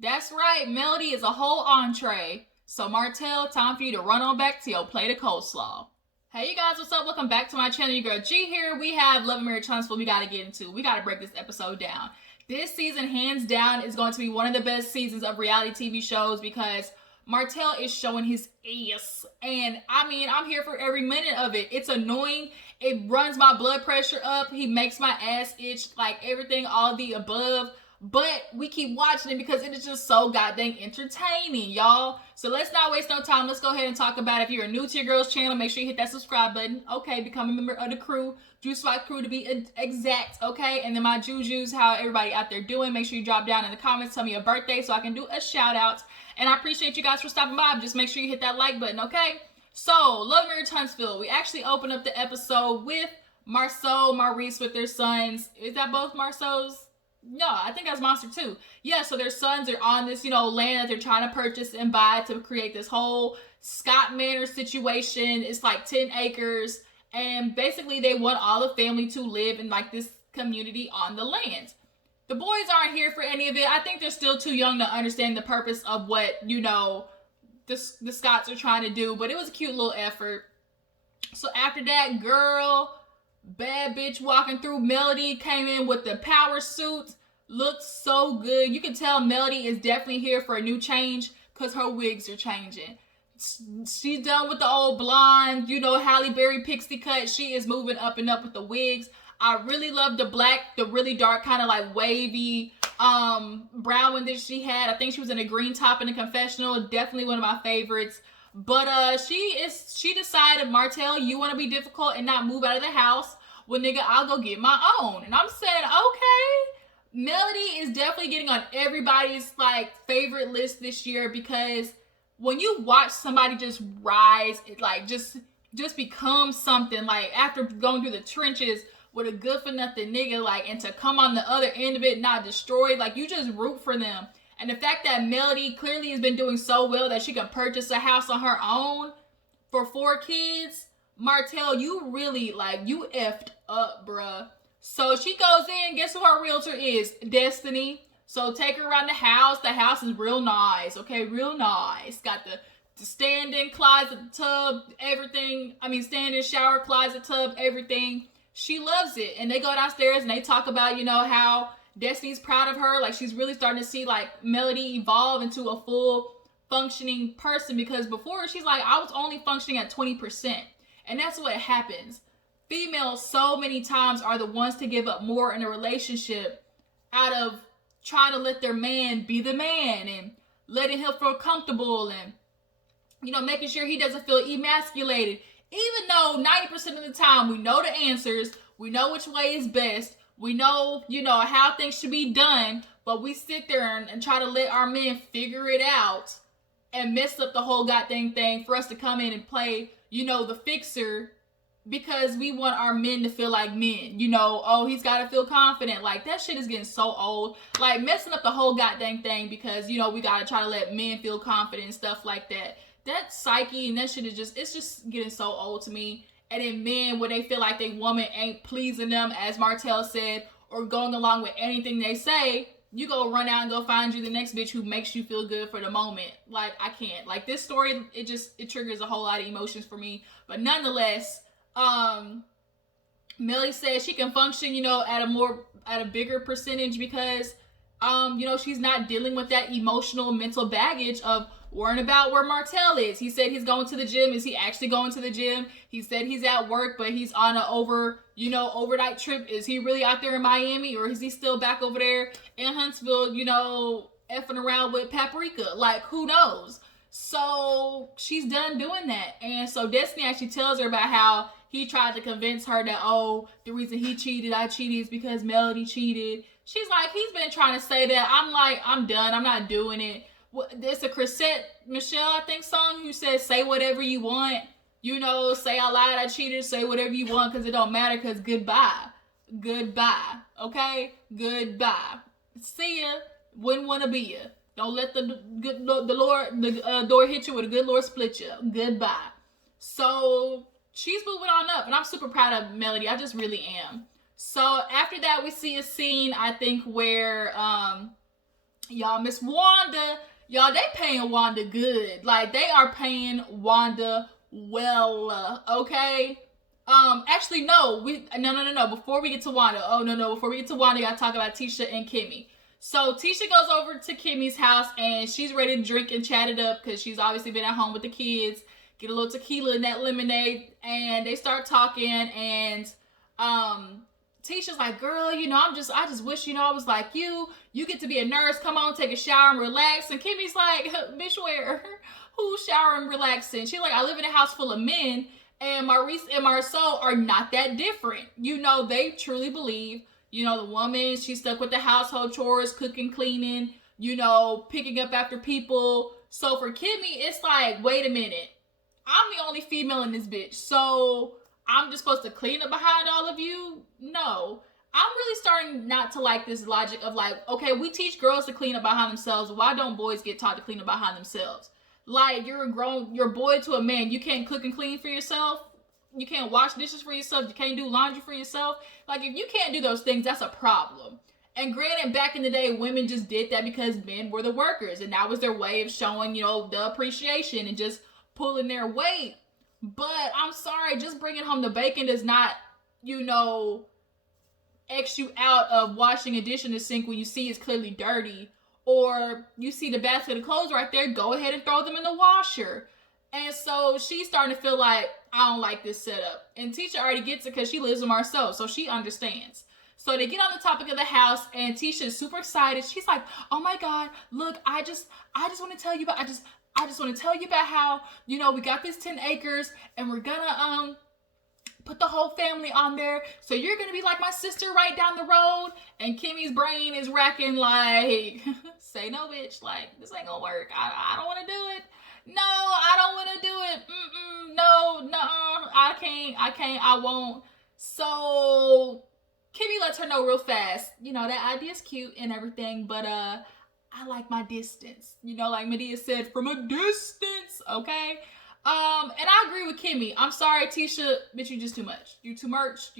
That's right. Melody is a whole entree. So Martell, time for you to run on back to your plate of coleslaw. Hey you guys, what's up? Welcome back to my channel. Your girl G here. We have Love and Marriage Huntsville we gotta get into. We gotta break this episode down. This season, hands down, is going to be one of the best seasons of reality TV shows because Martell is showing his ass. And I mean, I'm here for every minute of it. It's annoying. It runs my blood pressure up. He makes my ass itch, like everything, all the above. But we keep watching it because it is just so goddamn entertaining, y'all. So let's not waste no time. Let's go ahead and talk about it. If you're new to your girl's channel, make sure you hit that subscribe button. Okay, become a member of the crew. Juice Spot crew to be exact, okay? And then my Jujus, how everybody out there doing. Make sure you drop down in the comments. Tell me your birthday so I can do a shout out. And I appreciate you guys for stopping by. Just make sure you hit that like button, okay? So, Love Marriage Huntsville. We actually opened up the episode with Marceau, Maurice with their sons. Is that both Marceau's? No, I think that's Monster too. Yeah, so their sons are on this, land that they're trying to purchase and buy to create this whole Scott Manor situation. It's like 10 acres. And basically they want all the family to live in like this community on the land. The boys aren't here for any of it. I think they're still too young to understand the purpose of what, the Scotts are trying to do. But it was a cute little effort. So after that, girl, bad bitch walking through, Melody came in with the power suit. Looked so good. You can tell Melody is definitely here for a new change because her wigs are changing. She's done with the old blonde, Halle Berry pixie cut. She is moving up and up with the wigs. I really love the black, the really dark kind of like wavy brown one that she had. I think she was in a green top in the confessional. Definitely one of my favorites. But she decided, Martell, you want to be difficult and not move out of the house? Well, nigga, I'll go get my own. And I'm saying, okay. Melody is definitely getting on everybody's like favorite list this year because when you watch somebody just rise, it like just become something, like after going through the trenches with a good for nothing nigga, like, and to come on the other end of it not destroyed, like you just root for them. And the fact that Melody clearly has been doing so well that she can purchase a house on her own for 4 kids, Martell, you really, like, you effed up, bruh. So she goes in, guess who her realtor is? Destiny. So take her around the house. The house is real nice, okay? Real nice. Got the stand-in closet, tub, everything. I mean, stand-in shower, closet, tub, everything. She loves it. And they go downstairs and they talk about, how Destiny's proud of her. Like, she's really starting to see, like, Melody evolve into a full functioning person because before she's like, I was only functioning at 20%. And that's what happens. Females so many times are the ones to give up more in a relationship out of trying to let their man be the man and letting him feel comfortable and, making sure he doesn't feel emasculated. Even though 90% of the time we know the answers, we know which way is best, we know, how things should be done, but we sit there and try to let our men figure it out and mess up the whole goddamn thing for us to come in and play, the fixer because we want our men to feel like men. Oh, he's got to feel confident. Like, that shit is getting so old. Like, messing up the whole goddamn thing because, we got to try to let men feel confident and stuff like that. That psyche and that shit is it's just getting so old to me. And then men, when they feel like they woman ain't pleasing them, as Martell said, or going along with anything they say, you go run out and go find you the next bitch who makes you feel good for the moment. Like, I can't. Like, this story, it triggers a whole lot of emotions for me. But nonetheless, Melly says she can function, at a bigger percentage because, she's not dealing with that emotional, mental baggage of worrying about where Martell is. He said he's going to the gym. Is he actually going to the gym? He said he's at work, but he's on a overnight trip. Is he really out there in Miami, or is he still back over there in Huntsville, effing around with Paprika? Like, who knows? So she's done doing that. And so Destiny actually tells her about how he tried to convince her that, oh, the reason I cheated is because Melody cheated. She's like, he's been trying to say that. I'm like, I'm done. I'm not doing it. It's a Chrisette Michelle, I think, song who says, say whatever you want. Say I lied, I cheated, say whatever you want because it don't matter because goodbye. Goodbye. Okay? Goodbye. See ya. Wouldn't want to be ya. Don't let the door hit you with a good Lord split you. Goodbye. So she's moving on up, and I'm super proud of Melody. I just really am. So after that, we see a scene, I think, where Y'all, Miss Wanda, y'all, they paying Wanda good. Like, they are paying Wanda well, okay? Actually, no, no. Before we get to Wanda, before we get to Wanda, gotta talk about Tisha and Kimmy. So Tisha goes over to Kimmy's house and she's ready to drink and chat it up because she's obviously been at home with the kids. Get a little tequila in that lemonade, and they start talking. And Tisha's like, "Girl, I just wish, I was like you. You get to be a nurse. Come on, take a shower and relax." And Kimmy's like, "Bitch, where? Who's showering and relaxing?" She's like, "I live in a house full of men." And Maurice and Marceau are not that different. They truly believe, the woman, she's stuck with the household chores, cooking, cleaning, picking up after people. So for Kimmy, it's like, wait a minute. I'm the only female in this bitch. So I'm just supposed to clean up behind all of you? No. I'm really starting not to like this logic of like, okay, we teach girls to clean up behind themselves. Why don't boys get taught to clean up behind themselves? Like, you're a boy to a man. You can't cook and clean for yourself. You can't wash dishes for yourself. You can't do laundry for yourself. Like, if you can't do those things, that's a problem. And granted, back in the day, women just did that because men were the workers. And that was their way of showing, the appreciation and just pulling their weight. But I'm sorry, just bringing home the bacon does not, X you out of washing a dish in the sink when you see it's clearly dirty. Or you see the basket of clothes right there, go ahead and throw them in the washer. And so she's starting to feel like, I don't like this setup. And Tisha already gets it because she lives with Marceau, so she understands. So they get on the topic of the house, and Tisha is super excited. She's like, "Oh my God, look, I just want to tell you about, I just want to tell you about how, we got this 10 acres, and we're gonna, put the whole family on there. So you're going to be like my sister right down the road." And Kimmy's brain is racking like, say no, bitch. Like, this ain't going to work. I don't want to do it. No, I don't want to do it. No, I can't, I won't. So Kimmy lets her know real fast, that idea's cute and everything, but I like my distance. Like Medea said, from a distance, okay? And I agree with Kimmy. I'm sorry, Tisha, bitch, you just too much. You too much.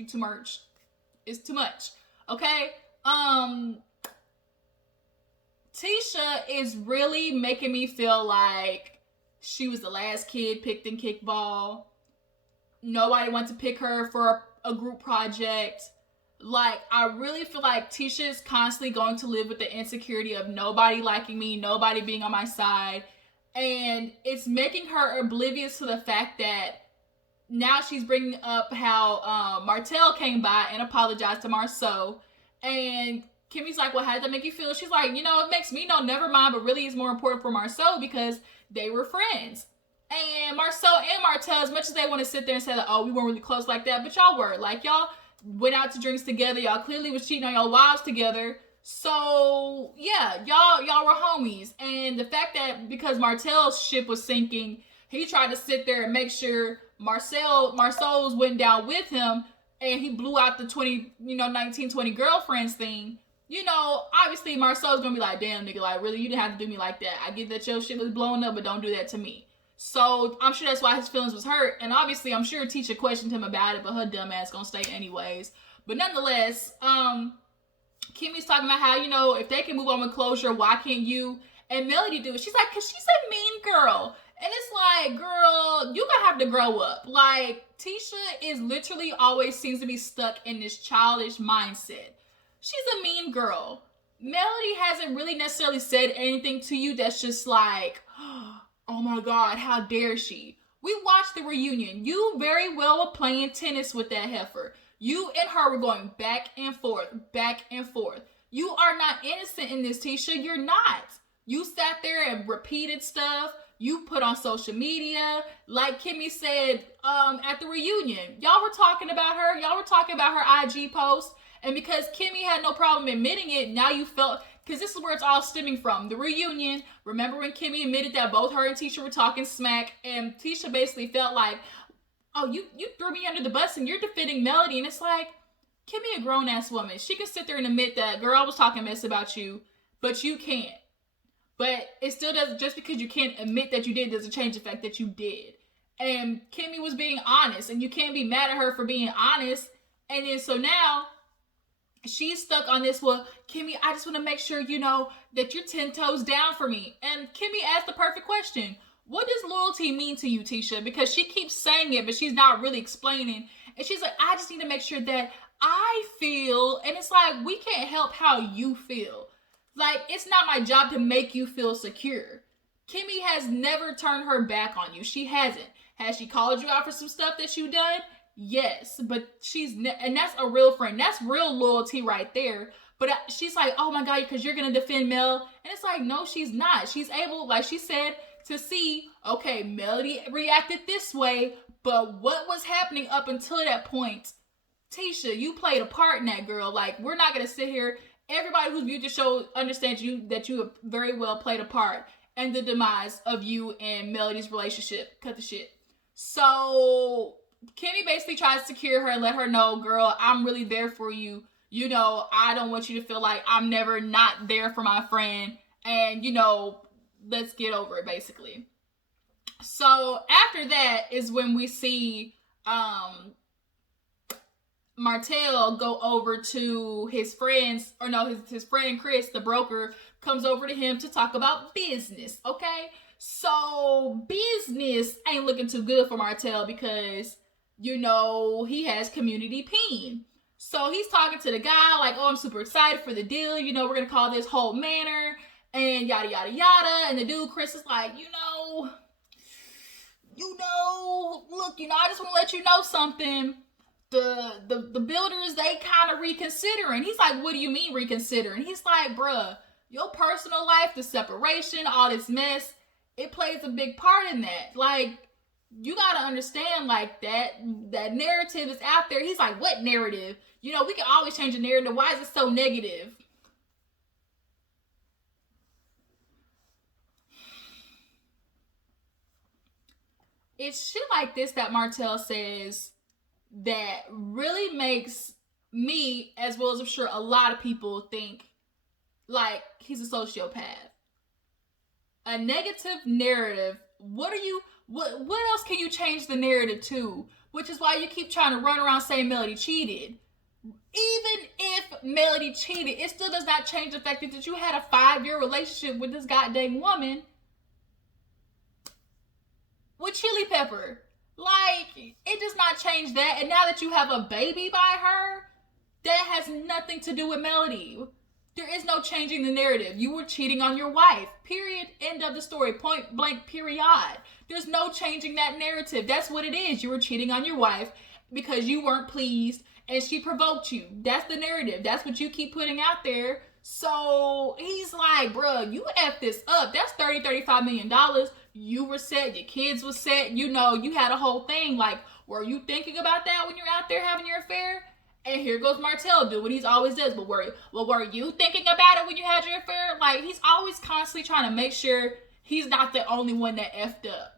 It's too much. Okay? Tisha is really making me feel like she was the last kid picked in kickball. Nobody wants to pick her for a group project. Like, I really feel like Tisha is constantly going to live with the insecurity of nobody liking me, nobody being on my side. And it's making her oblivious to the fact that now she's bringing up how Martell came by and apologized to Marceau. And Kimmy's like, "Well, how did that make you feel?" She's like, "It makes me know, never mind, but really it's more important for Marceau because they were friends." And Marceau and Martell, as much as they want to sit there and say, like, "Oh, we weren't really close like that," but y'all were. Like, y'all went out to drinks together. Y'all clearly was cheating on y'all wives together. So, yeah, y'all were homies. And the fact that because Martell's ship was sinking, he tried to sit there and make sure Marceau's went down with him, and he blew out the 1920 girlfriends thing. Obviously Marceau's gonna be like, "Damn, nigga, like, really, you didn't have to do me like that. I get that your shit was blowing up, but don't do that to me." So I'm sure that's why his feelings was hurt. And obviously I'm sure Tisha questioned him about it, but her dumb ass gonna stay anyways. But nonetheless, Kimmy's talking about how, if they can move on with closure, why can't you and Melody do it? She's like, "Cause she's a mean girl." And it's like, girl, you gonna have to grow up. Like, Tisha is literally always seems to be stuck in this childish mindset. She's a mean girl. Melody hasn't really necessarily said anything to you that's just like, "Oh my God, how dare she?" We watched the reunion. You very well were playing tennis with that heifer. You and her were going back and forth, back and forth. You are not innocent in this, Tisha. You're not. You sat there and repeated stuff. You put on social media. Like Kimmy said at the reunion, y'all were talking about her. Y'all were talking about her IG post. And because Kimmy had no problem admitting it, now you felt, because this is where it's all stemming from. The reunion, remember when Kimmy admitted that both her and Tisha were talking smack, and Tisha basically felt like, "Oh, you threw me under the bus and you're defending Melody." And it's like, Kimmy a grown-ass woman. She can sit there and admit that, "Girl, I was talking mess about you," but you can't. But it still doesn't, just because you can't admit that you did doesn't change the fact that you did. And Kimmy was being honest, and you can't be mad at her for being honest. And then so now, she's stuck on this, well, Kimmy, I just want to make sure, you know, that you're 10 toes down for me. And Kimmy asked the perfect question. What does loyalty mean to you, Tisha? Because she keeps saying it, but she's not really explaining. And she's like, I just need to make sure that I feel, and it's like, we can't help how you feel. Like, it's not my job to make you feel secure. Kimmy has never turned her back on you. She hasn't. Has she called you out for some stuff that you done? Yes, but and that's a real friend. That's real loyalty right there. But she's like, oh my God, because you're going to defend Mel. And it's like, no, she's not. She's able, like she said, to see, okay, Melody reacted this way, but what was happening up until that point? Tisha, you played a part in that, girl. Like, we're not going to sit here. Everybody who's viewed the show understands that you have very well played a part in the demise of you and Melody's relationship. Cut the shit. So Kimmy basically tries to secure her and let her know, girl, I'm really there for you. You know, I don't want you to feel like I'm never not there for my friend. And, you know, let's get over it, basically. So after that is when we see Martell go over to his friends, or no, his friend Chris, the broker, comes over to him to talk about business, okay? So business ain't looking too good for Martell because, you know, he has community peen. So he's talking to the guy like, oh, I'm super excited for the deal. You know, we're going to call this Holts Manor and yada, yada, yada. And the dude, Chris, is like, you know, look, you know, I just want to let you know something. The builders, they kind of reconsidering. He's like, what do you mean reconsidering? He's like, bruh, your personal life, the separation, all this mess, it plays a big part in that. Like, you gotta understand, like, that narrative is out there. He's like, what narrative? You know, we can always change the narrative. Why is it so negative? It's shit like this that Martell says that really makes me, as well as I'm sure a lot of people, think like he's a sociopath. A negative narrative. What else can you change the narrative to? Which is why you keep trying to run around saying Melody cheated. Even if Melody cheated, it still does not change the fact that you had a 5-year relationship with this goddamn woman with Chili Pepper. Like, it does not change that. And now that you have a baby by her, that has nothing to do with Melody. There is no changing the narrative. You were cheating on your wife. Period. End of the story. Point blank, period. There's no changing that narrative. That's what it is. You were cheating on your wife because you weren't pleased and she provoked you. That's the narrative. That's what you keep putting out there. So he's like, bruh, you effed this up. That's $35 million. You were set. Your kids were set. You know, you had a whole thing. Like, were you thinking about that when you're out there having your affair? And here goes Martell do what he always does. But were you thinking about it when you had your affair? Like, he's always constantly trying to make sure he's not the only one that effed up.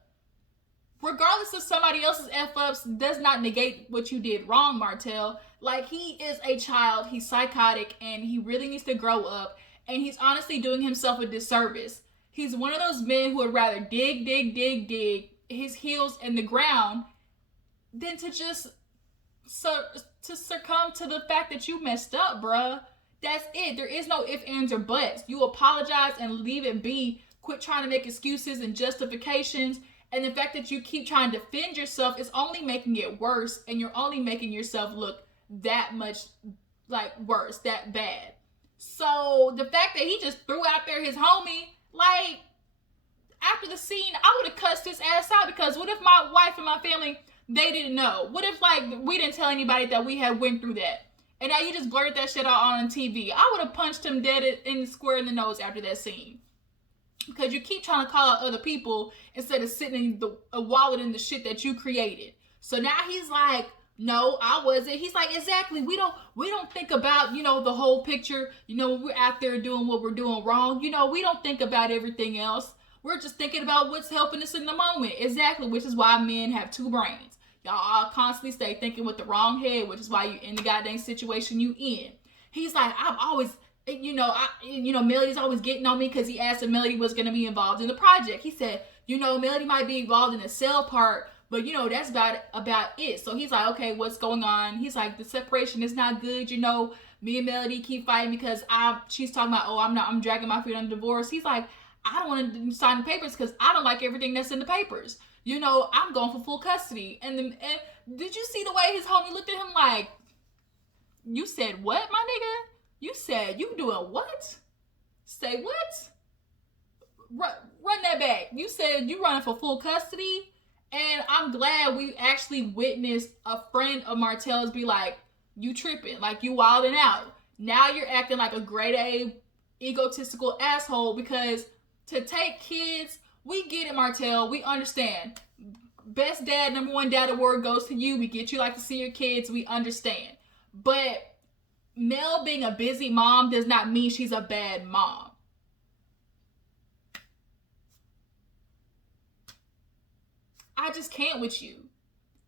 Regardless of somebody else's F-ups, does not negate what you did wrong, Martell. Like, he is a child. He's psychotic, and he really needs to grow up. And he's honestly doing himself a disservice. He's one of those men who would rather dig his heels in the ground than to just to succumb to the fact that you messed up, bruh. That's it. There is no ifs, ands, or buts. You apologize and leave it be. Quit trying to make excuses and justifications. And the fact that you keep trying to defend yourself is only making it worse. And you're only making yourself look that much like worse, that bad. So the fact that he just threw out there his homie, like, after the scene, I would have cussed his ass out, because what if my wife and my family, they didn't know? What if, like, we didn't tell anybody that we had went through that? And now you just blurted that shit out on TV. I would have punched him dead in square in the nose after that scene. Because you keep trying to call out other people instead of sitting in the wallet in the shit that you created. So now he's like, no, I wasn't. He's like, exactly. We don't think about, you know, the whole picture. You know, when we're out there doing what we're doing wrong, you know, we don't think about everything else. We're just thinking about what's helping us in the moment. Exactly. Which is why men have two brains. Y'all constantly stay thinking with the wrong head, which is why you in the goddamn situation you in. He's like, I've always, Melody's always getting on me because he asked if Melody was going to be involved in the project. He said, you know, Melody might be involved in the cell part, but, you know, that's about it. So he's like, okay, what's going on? He's like, the separation is not good. You know, me and Melody keep fighting because she's talking about, I'm dragging my feet on divorce. He's like, I don't want to sign the papers because I don't like everything that's in the papers. I'm going for full custody. And did you see the way his homie looked at him like, you said what, my nigga? You said you doing what? Say what? Run that back. You said you running for full custody. And I'm glad we actually witnessed a friend of Martell's be like, you tripping, like you wilding out. Now you're acting like a grade A egotistical asshole because to take kids, we get it, Martell. We understand. Best dad, number one dad award goes to you. We get you like to see your kids. We understand. But Mel being a busy mom does not mean she's a bad mom. I just can't with you.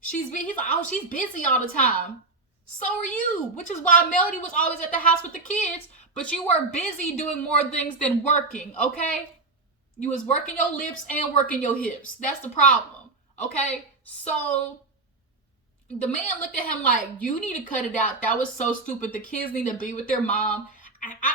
He's like, oh, she's busy all the time. So are you, which is why Melody was always at the house with the kids, but you were busy doing more things than working, okay? You was working your lips and working your hips. That's the problem, okay? So the man looked at him like, you need to cut it out. That was so stupid. The kids need to be with their mom.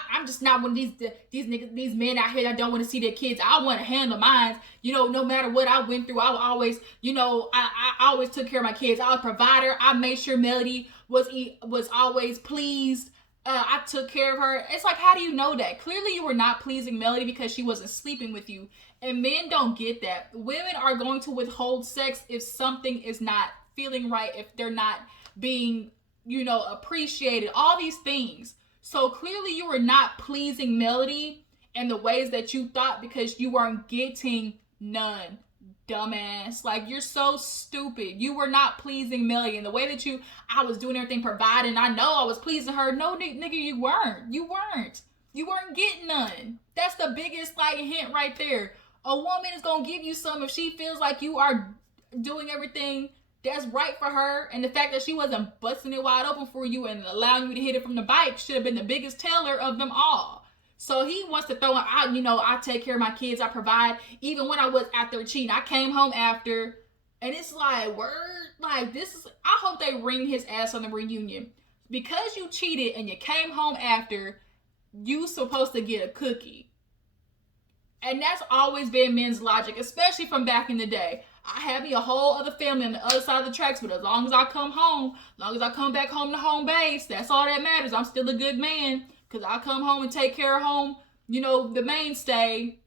I'm just not one of these niggas, these men out here that don't want to see their kids. I want to handle mine. No matter what I went through, I always, I always took care of my kids. I was a provider. I made sure Melody was always pleased. I took care of her. It's like, how do you know that? Clearly you were not pleasing Melody because she wasn't sleeping with you. And men don't get that. Women are going to withhold sex if something is not feeling right, if they're not being, appreciated, all these things. So clearly you were not pleasing Melody in the ways that you thought because you weren't getting none. Dumbass. Like, you're so stupid. You were not pleasing Melody in the way that I was doing everything, providing. I know I was pleasing her. No, nigga, you weren't. You weren't getting none. That's the biggest, hint right there. A woman is going to give you some if she feels like you are doing everything that's right for her, and the fact that she wasn't busting it wide open for you and allowing you to hit it from the bike should have been the biggest teller of them all. So he wants to throw out, I take care of my kids, I provide, even when I was out there cheating. I came home after, and it's like, I hope they ring his ass on the reunion. Because you cheated and you came home after, you supposed to get a cookie. And that's always been men's logic, especially from back in the day. I have me a whole other family on the other side of the tracks, but as long as I come home, as long as I come back home to home base, that's all that matters. I'm still a good man because I come home and take care of home, the mainstay.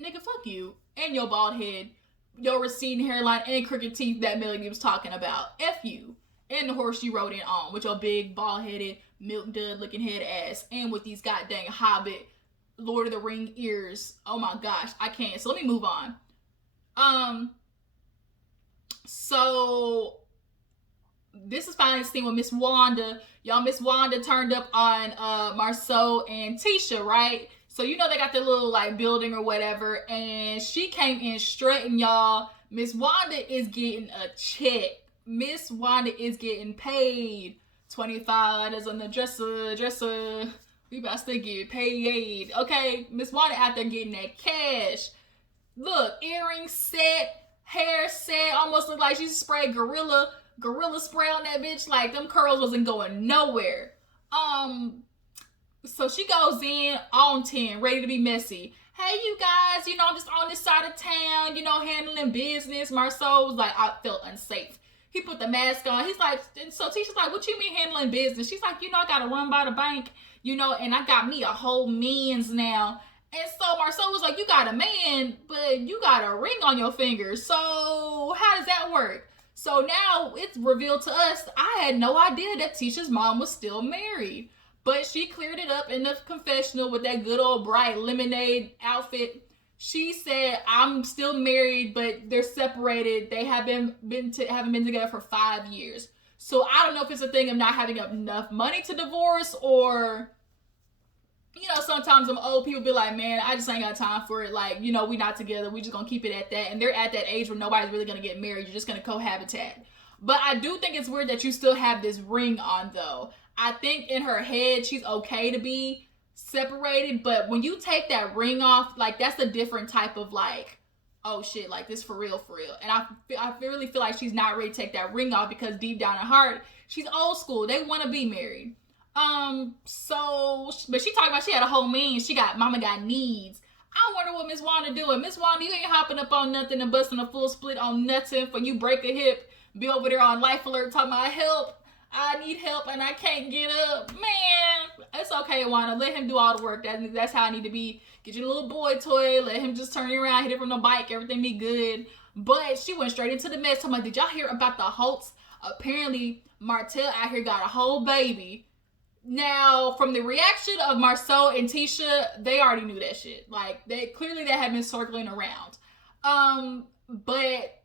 Nigga, fuck you and your bald head, your receding hairline and crooked teeth that Melody was talking about. F you and the horse you rode in on with your big bald-headed, milk dud looking head ass and with these goddamn Hobbit, Lord of the Ring ears. Oh my gosh, I can't. So let me move on. So this is finally the scene with Miss Wanda. Y'all, Miss Wanda turned up on Marceau and Tisha, right? So they got their little building or whatever, and she came in strutting, y'all. Miss Wanda is getting a check. Miss Wanda is getting paid. $25 on the dresser. We about to get paid. Okay, Miss Wanda out there getting that cash. Look, earrings set, hair set, almost look like she sprayed gorilla spray on that bitch. Like, them curls wasn't going nowhere. So she goes in on 10, ready to be messy. Hey, you guys, I'm just on this side of town, handling business. Marceau was like, I felt unsafe. He put the mask on. He's like, so Tisha's like, what you mean handling business? She's like, I got to run by the bank, and I got me a whole millions now. And so Marceau was like, you got a man, but you got a ring on your finger. So how does that work? So now it's revealed to us, I had no idea that Tisha's mom was still married. But she cleared it up in the confessional with that good old bright lemonade outfit. She said, I'm still married, but they're separated. They haven't been together for 5 years. So I don't know if it's a thing of not having enough money to divorce, or sometimes them old people be like, man, I just ain't got time for it. We not together. We just gonna keep it at that. And they're at that age where nobody's really gonna get married. You're just gonna cohabitate. But I do think it's weird that you still have this ring on, though. I think in her head, she's okay to be separated. But when you take that ring off, that's a different type of, oh shit, like this for real, for real. And I really feel like she's not ready to take that ring off because deep down in her heart, she's old school. They want to be married. But she talking about she had a whole mean. Mama got needs. I wonder what Miss Wanda doing. Miss Wanda, you ain't hopping up on nothing and busting a full split on nothing for you break a hip, be over there on life alert talking about help. I need help and I can't get up. Man, it's okay, Wanda. Let him do all the work. That's how I need to be. Get your little boy toy. Let him just turn you around, hit it from the bike. Everything be good. But she went straight into the mess. I'm like, did y'all hear about the Holts? Apparently, Martell out here got a whole baby. Now, from the reaction of Marceau and Tisha, they already knew that shit. Like, they had been circling around. But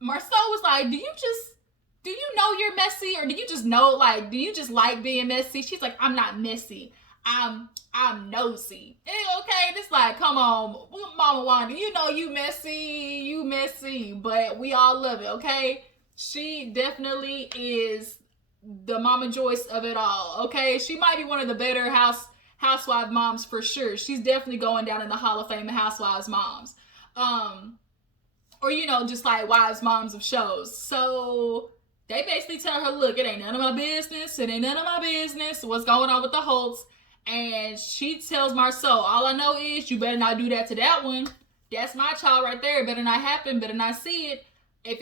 Marceau was like, do you know you're messy? Or do you just know, like, do you just like being messy? She's like, I'm not messy. I'm nosy. Okay, this like, come on, Mama Wanda, you know you messy, but we all love it, okay? She definitely is the Mama Joyce of it all, okay? She might be one of the better housewife moms for sure. She's definitely going down in the Hall of Fame of housewives moms. Or, you know, just like wives moms of shows. So they basically tell her, look, it ain't none of my business. It ain't none of my business what's going on with the Holts. And she tells Marceau, all I know is you better not do that to that one. That's my child right there. Better not happen. Better not see it.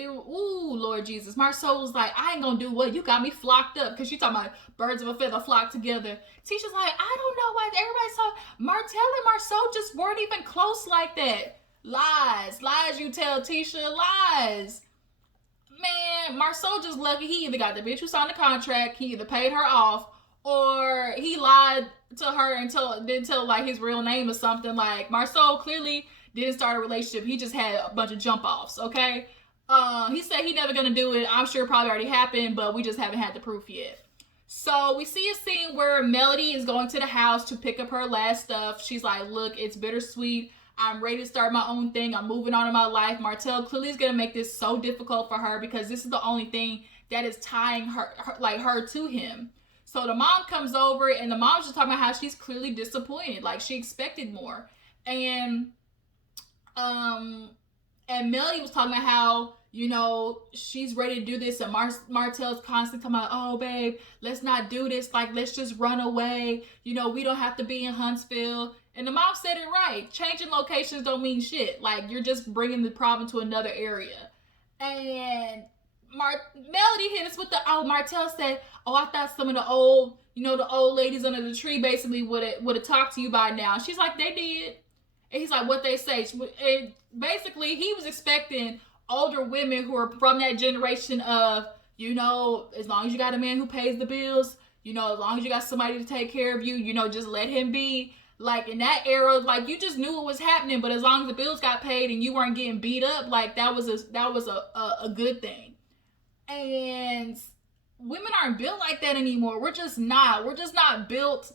Ooh, Lord Jesus. Marceau was like, I ain't gonna do what? You got me flocked up. Because she talking about birds of a feather flock together. Tisha's like, I don't know why everybody saw Martell and Marceau just weren't even close like that. Lies you tell Tisha, lies. Man, Marceau just lucky he either got the bitch who signed the contract, he either paid her off, or he lied to her and didn't tell like his real name or something. Like, Marceau clearly didn't start a relationship. He just had a bunch of jump offs, okay? He said he never gonna do it. I'm sure it probably already happened, but we just haven't had the proof yet. So we see a scene where Melody is going to the house to pick up her last stuff. She's like, look, it's bittersweet. I'm ready to start my own thing. I'm moving on in my life. Martell clearly is going to make this so difficult for her because this is the only thing that is tying her to him. So the mom comes over and the mom's just talking about how she's clearly disappointed. Like, she expected more. And Melody was talking about how, you know, she's ready to do this. And Martell's constantly talking about, oh, babe, let's not do this. Like, let's just run away. You know, we don't have to be in Huntsville. And the mom said it right. Changing locations don't mean shit. Like, you're just bringing the problem to another area. And Melody hit us with Martell said, oh, I thought some of the old ladies under the tree basically would have talked to you by now. She's like, they did. And he's like, what they say? And basically, he was expecting older women who are from that generation of, you know, as long as you got a man who pays the bills, you know, as long as you got somebody to take care of you, you know, just let him be. Like, in that era, like, you just knew what was happening, but as long as the bills got paid and you weren't getting beat up, like, that was a good thing. And women aren't built like that anymore. We're just not built.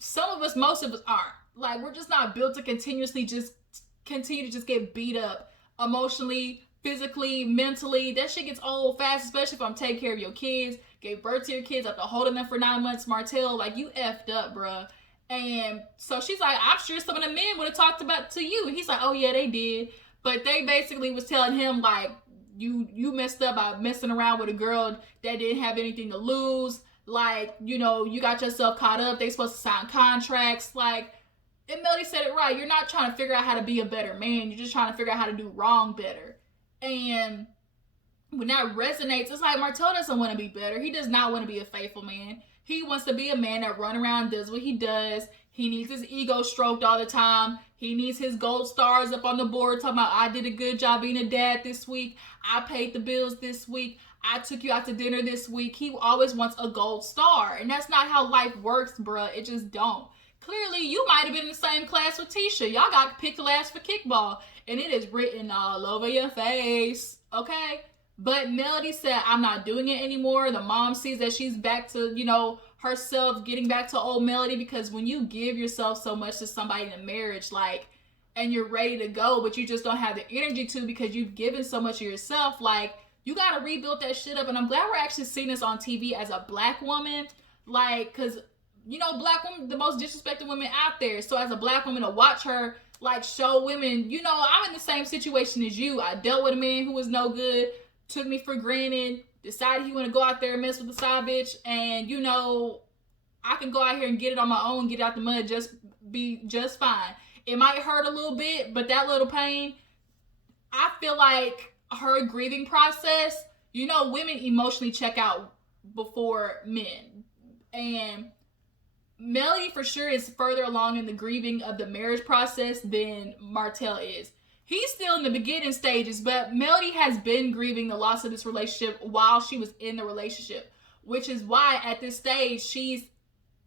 Some of us, most of us aren't. Like, we're just not built to continue to just get beat up emotionally, physically, mentally. That shit gets old fast, especially if I'm taking care of your kids, gave birth to your kids after holding them for 9 months. Martell, like, you effed up, bruh. And so she's like, I'm sure some of the men would have talked about to you. And he's like, oh yeah, they did. But they basically was telling him, like, you messed up by messing around with a girl that didn't have anything to lose. Like, you know, you got yourself caught up. They supposed to sign contracts. Like, and Melody said it right. You're not trying to figure out how to be a better man. You're just trying to figure out how to do wrong better. And when that resonates, it's like Martell doesn't want to be better. He does not want to be a faithful man. He wants to be a man that run around, does what he does. He needs his ego stroked all the time. He needs his gold stars up on the board talking about, I did a good job being a dad this week. I paid the bills this week. I took you out to dinner this week. He always wants a gold star. And that's not how life works, bruh. It just don't. Clearly, you might have been in the same class with Tisha. Y'all got picked last for kickball. And it is written all over your face. Okay? But Melody said, I'm not doing it anymore. The mom sees that she's back to, you know, herself, getting back to old Melody, because when you give yourself so much to somebody in a marriage, like, and you're ready to go, but you just don't have the energy to because you've given so much of yourself, like, you got to rebuild that shit up. And I'm glad we're actually seeing this on TV as a black woman, like, because, you know, black women, the most disrespected women out there. So as a black woman, to watch her like show women, you know, I'm in the same situation as you. I dealt with a man who was no good, took me for granted, decided he want to go out there and mess with the side bitch, and you know, I can go out here and get it on my own, get out the mud, just be just fine. It might hurt a little bit, but that little pain, I feel like her grieving process, you know, women emotionally check out before men. And Melody for sure is further along in the grieving of the marriage process than Martell is. He's still in the beginning stages, but Melody has been grieving the loss of this relationship while she was in the relationship, which is why at this stage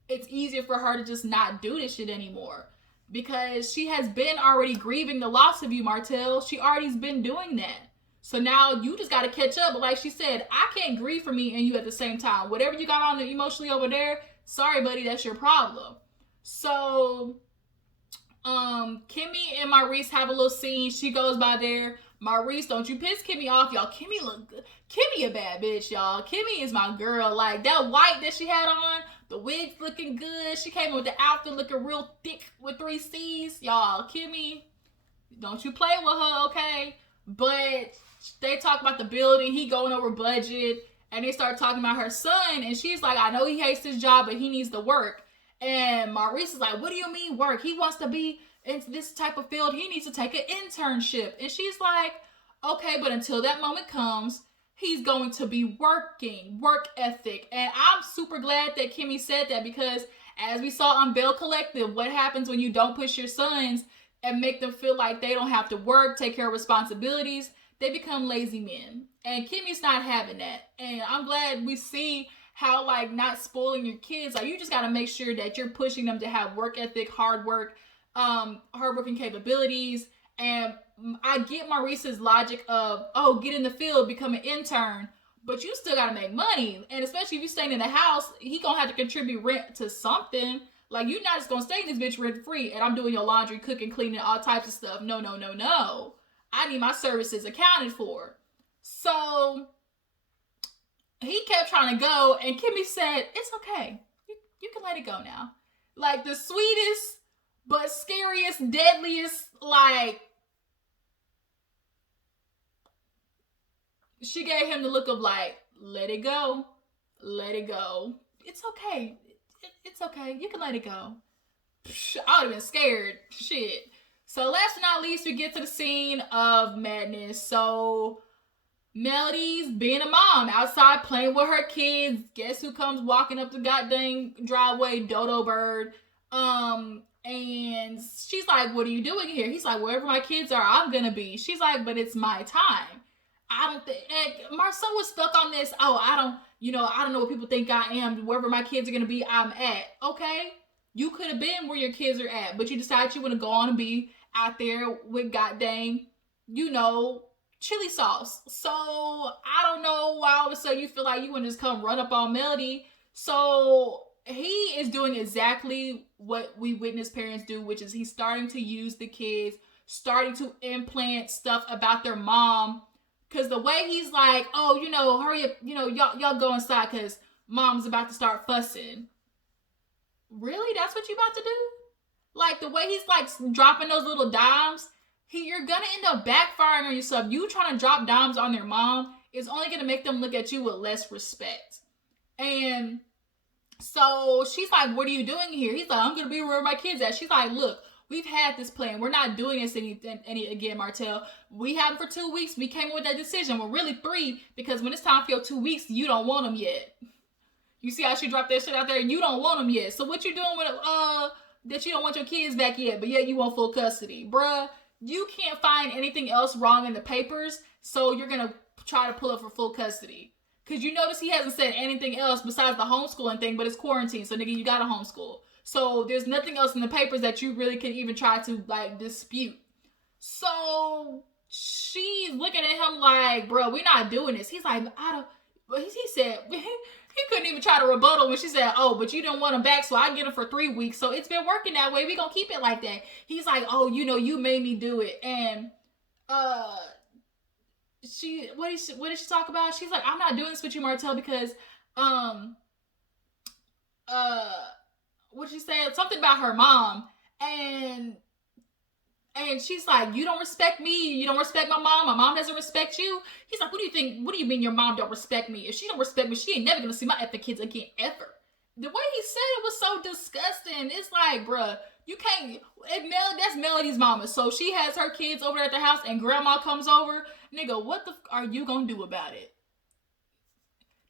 it's easier for her to just not do this shit anymore, because she has been already grieving the loss of you, Martell. She already's been doing that. So now you just got to catch up. But like she said, I can't grieve for me and you at the same time. Whatever you got on emotionally over there, sorry, buddy, that's your problem. So, Kimmy and Maurice have a little scene. She goes by there. Maurice, don't you piss Kimmy off, y'all. Kimmy look good. Kimmy a bad bitch, y'all. Kimmy is my girl. Like, that white that she had on, the wig's looking good. She came in with the outfit looking real thick with 3 C's. Y'all, Kimmy, don't you play with her, okay? But they talk about the building. He going over budget. And they start talking about her son. And she's like, I know he hates his job, but he needs to work. And Maurice is like, what do you mean work? He wants to be in this type of field. He needs to take an internship. And she's like, okay, but until that moment comes, he's going to be working, work ethic. And I'm super glad that Kimmy said that, because as we saw on Bell Collective, what happens when you don't push your sons and make them feel like they don't have to work, take care of responsibilities? They become lazy men. And Kimmy's not having that. And I'm glad we see how, like, not spoiling your kids, like, you just got to make sure that you're pushing them to have work ethic, hardworking capabilities. And I get Maurice's logic of, oh, get in the field, become an intern, but you still got to make money. And especially if you're staying in the house, he going to have to contribute rent to something. Like, you're not just going to stay in this bitch rent free and I'm doing your laundry, cooking, cleaning, all types of stuff. No, no, no, no. I need my services accounted for. So he kept trying to go, and Kimmy said, it's okay. You can let it go now. Like, the sweetest, but scariest, deadliest, like, she gave him the look of like, let it go. Let it go. It's okay. It's okay. You can let it go. I would have been scared. Shit. So last but not least, we get to the scene of madness. So Melody's being a mom outside playing with her kids. Guess who comes walking up the goddamn driveway? Dodo Bird. And she's like, what are you doing here? He's like, wherever my kids are, I'm gonna be. She's like, but it's my time. I don't think, and Marcel was stuck on this. Oh, I don't know what people think I am. Wherever my kids are gonna be, I'm at. Okay, you could have been where your kids are at, but you decided you want to go on and be out there with goddamn, chili sauce. So I don't know why all of a sudden you feel like you want to just come run up on Melody. So he is doing exactly what we witness parents do, which is he's starting to use the kids, starting to implant stuff about their mom. Because the way he's like, oh, hurry up, y'all go inside because mom's about to start fussing. Really? That's what you about to do? Like, the way he's like dropping those little dimes, you're gonna end up backfiring on yourself. You trying to drop dimes on their mom is only gonna make them look at you with less respect. And so she's like, what are you doing here? He's like, I'm gonna be where my kids at. She's like, look, we've had this plan. We're not doing this any again, Martell. We have them for 2 weeks. We came with that decision. We're really 3 because when it's time for your 2 weeks, you don't want them yet. You see how she dropped that shit out there? You don't want them yet. So what you doing with that you don't want your kids back yet, but yet you want full custody? Bruh, you can't find anything else wrong in the papers, so you're going to try to pull up for full custody. Because you notice he hasn't said anything else besides the homeschooling thing, but it's quarantine, so nigga, you got to homeschool. So there's nothing else in the papers that you really can even try to, like, dispute. So she's looking at him like, bro, we're not doing this. He's like, he said, he couldn't even try to rebuttal when she said, oh, but you don't want him back, so I get him for 3 weeks. So it's been working that way. We gonna keep it like that. He's like, oh, you made me do it. And what did she talk about? She's like, I'm not doing this with you, Martell, because what did she say? Something about her mom. And And she's like, you don't respect me. You don't respect my mom. My mom doesn't respect you. He's like, what do you think? What do you mean your mom don't respect me? If she don't respect me, she ain't never going to see my effing kids again, ever. The way he said it was so disgusting. It's like, bruh, you can't. That's Melody's mama. So she has her kids over there at the house and grandma comes over. Nigga, what the are you going to do about it?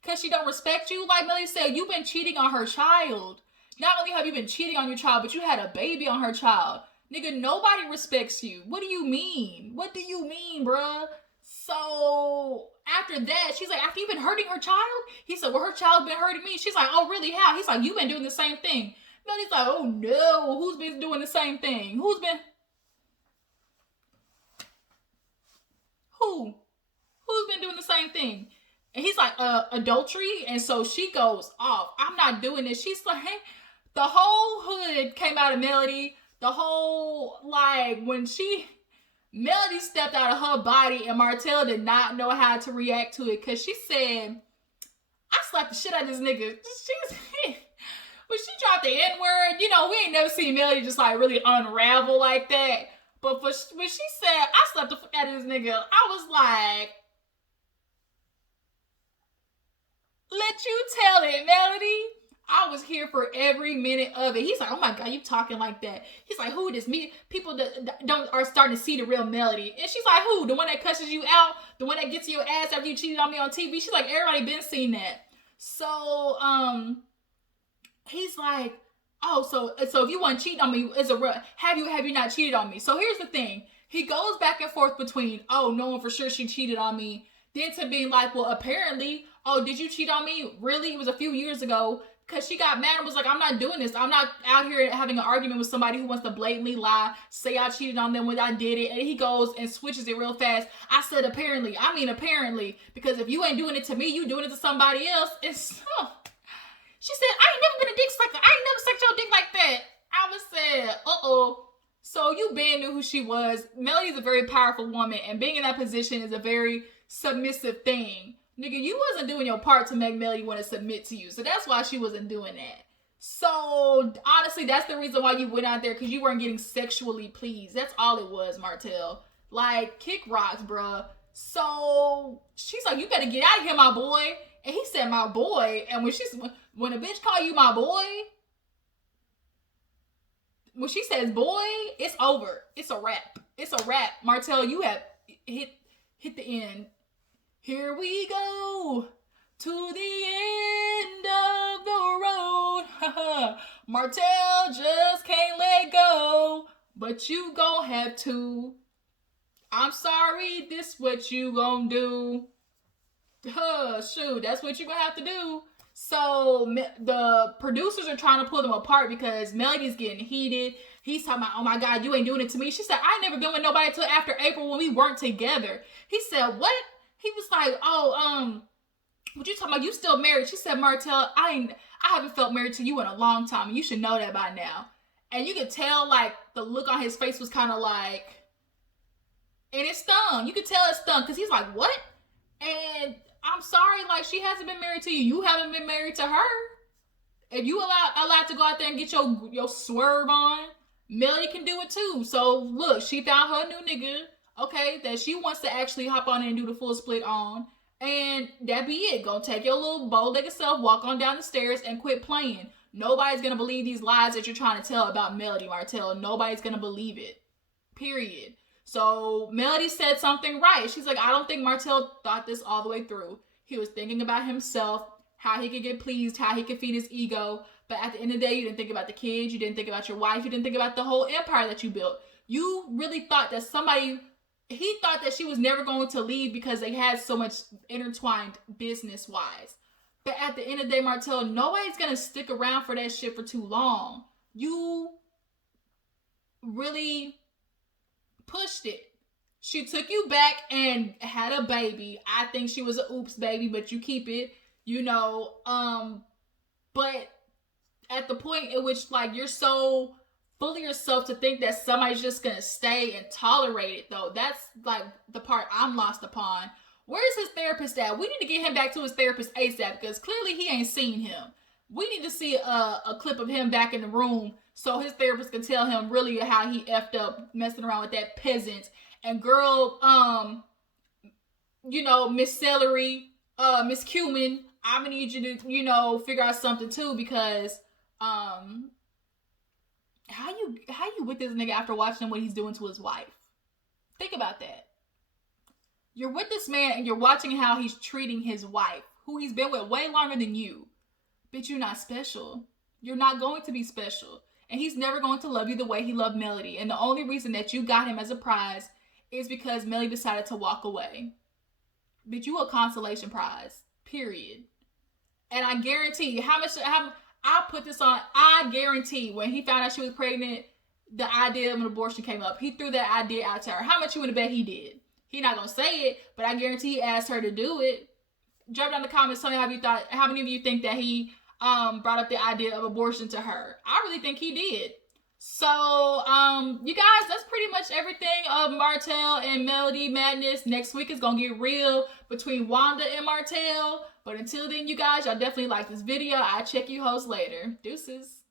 Because she don't respect you? Like Melody said, you've been cheating on her child. Not only have you been cheating on your child, but you had a baby on her child. Nigga, nobody respects you. What do you mean? What do you mean, bruh? So, after that, she's like, after you've been hurting her child? He said, well, her child's been hurting me. She's like, oh, really? How? He's like, you've been doing the same thing. Melody's like, oh, no. Who's been doing the same thing? Who? Who's been doing the same thing? And he's like, adultery. And so she goes off. I'm not doing this. She's like, the whole hood came out of Melody. The whole, like, when Melody stepped out of her body and Martell did not know how to react to it because she said, I slapped the shit out of this nigga. When she dropped the N-word, you know, we ain't never seen Melody just, like, really unravel like that. But when she said, I slapped the fuck out of this nigga, I was like, let you tell it, Melody. I was here for every minute of it. He's like, oh my God, you talking like that. He's like, who this? Me? People that are starting to see the real Melody. And she's like, who? The one that cusses you out? The one that gets your ass after you cheated on me on TV? She's like, everybody been seeing that. So, he's like, oh, so if you want to cheat on me, have you not cheated on me? So here's the thing. He goes back and forth between, oh, knowing for sure she cheated on me, then to being like, well, apparently, oh, did you cheat on me? Really? It was a few years ago. Because she got mad and was like, I'm not doing this. I'm not out here having an argument with somebody who wants to blatantly lie, say I cheated on them when I did it. And he goes and switches it real fast. I said apparently. I mean apparently. Because if you ain't doing it to me, you doing it to somebody else. She said, I ain't never been a dick sucker. I ain't never sucked your dick like that. I was said, uh-oh. So you been knew who she was. Melody's a very powerful woman. And being in that position is a very submissive thing. Nigga, you wasn't doing your part to make Melody want to submit to you. So that's why she wasn't doing that. So, honestly, that's the reason why you went out there. Because you weren't getting sexually pleased. That's all it was, Martell. Like, kick rocks, bruh. So, she's like, you better get out of here, my boy. And he said, my boy. And when a bitch call you my boy, when she says boy, it's over. It's a wrap. It's a wrap. Martell, you have hit the end. Here we go to the end of the road. Martell just can't let go, but you gon' have to. I'm sorry, this what you gon' do. Shoot, that's what you gonna have to do. So the producers are trying to pull them apart because Melody's getting heated. He's talking about, oh my God, you ain't doing it to me. She said, I ain't never been with nobody until after April when we weren't together. He said, what? He was like, oh, what you talking about? You still married? She said, Martell, I haven't felt married to you in a long time. And you should know that by now. And you could tell, like, the look on his face was kind of like, and it stung. You could tell it stung because he's like, what? And I'm sorry, like, she hasn't been married to you. You haven't been married to her. If you allowed to go out there and get your swerve on, Melody can do it too. So, look, she found her new nigga. Okay, that she wants to actually hop on and do the full split on. And that be it. Go take your little bow-legged self, walk on down the stairs, and quit playing. Nobody's going to believe these lies that you're trying to tell about Melody, Martell. Nobody's going to believe it. Period. So, Melody said something right. She's like, I don't think Martell thought this all the way through. He was thinking about himself, how he could get pleased, how he could feed his ego. But at the end of the day, you didn't think about the kids. You didn't think about your wife. You didn't think about the whole empire that you built. You really thought that he thought that she was never going to leave because they had so much intertwined business-wise. But at the end of the day, Martell, nobody's going to stick around for that shit for too long. You really pushed it. She took you back and had a baby. I think she was a oops baby, but you keep it, you know. But at the point in which, like, you're so full of yourself to think that somebody's just gonna stay and tolerate it, though. That's like the part I'm lost upon. Where's his therapist at? We need to get him back to his therapist ASAP because clearly he ain't seen him. We need to see a clip of him back in the room so his therapist can tell him really how he effed up messing around with that peasant. And girl, you know, Miss Celery, Miss Cumin, I'm gonna need you to, you know, figure out something too, because how you with this nigga after watching what he's doing to his wife? Think about that. You're with this man and you're watching how he's treating his wife, who he's been with way longer than you. Bitch, you're not special. You're not going to be special. And he's never going to love you the way he loved Melody. And the only reason that you got him as a prize is because Melody decided to walk away. Bitch, you a consolation prize. Period. And I guarantee you, I'll put this on, I guarantee when he found out she was pregnant, the idea of an abortion came up. He threw that idea out to her. How much you would bet he did? He not gonna say it, but I guarantee he asked her to do it. Drop down in the comments, tell me how many of you think that he brought up the idea of abortion to her. I really think he did. So, you guys, that's pretty much everything of Martell and Melody Madness. Next week is gonna get real between Wanda and Martell. But until then, you guys, y'all definitely like this video. I'll check you hoes later. Deuces.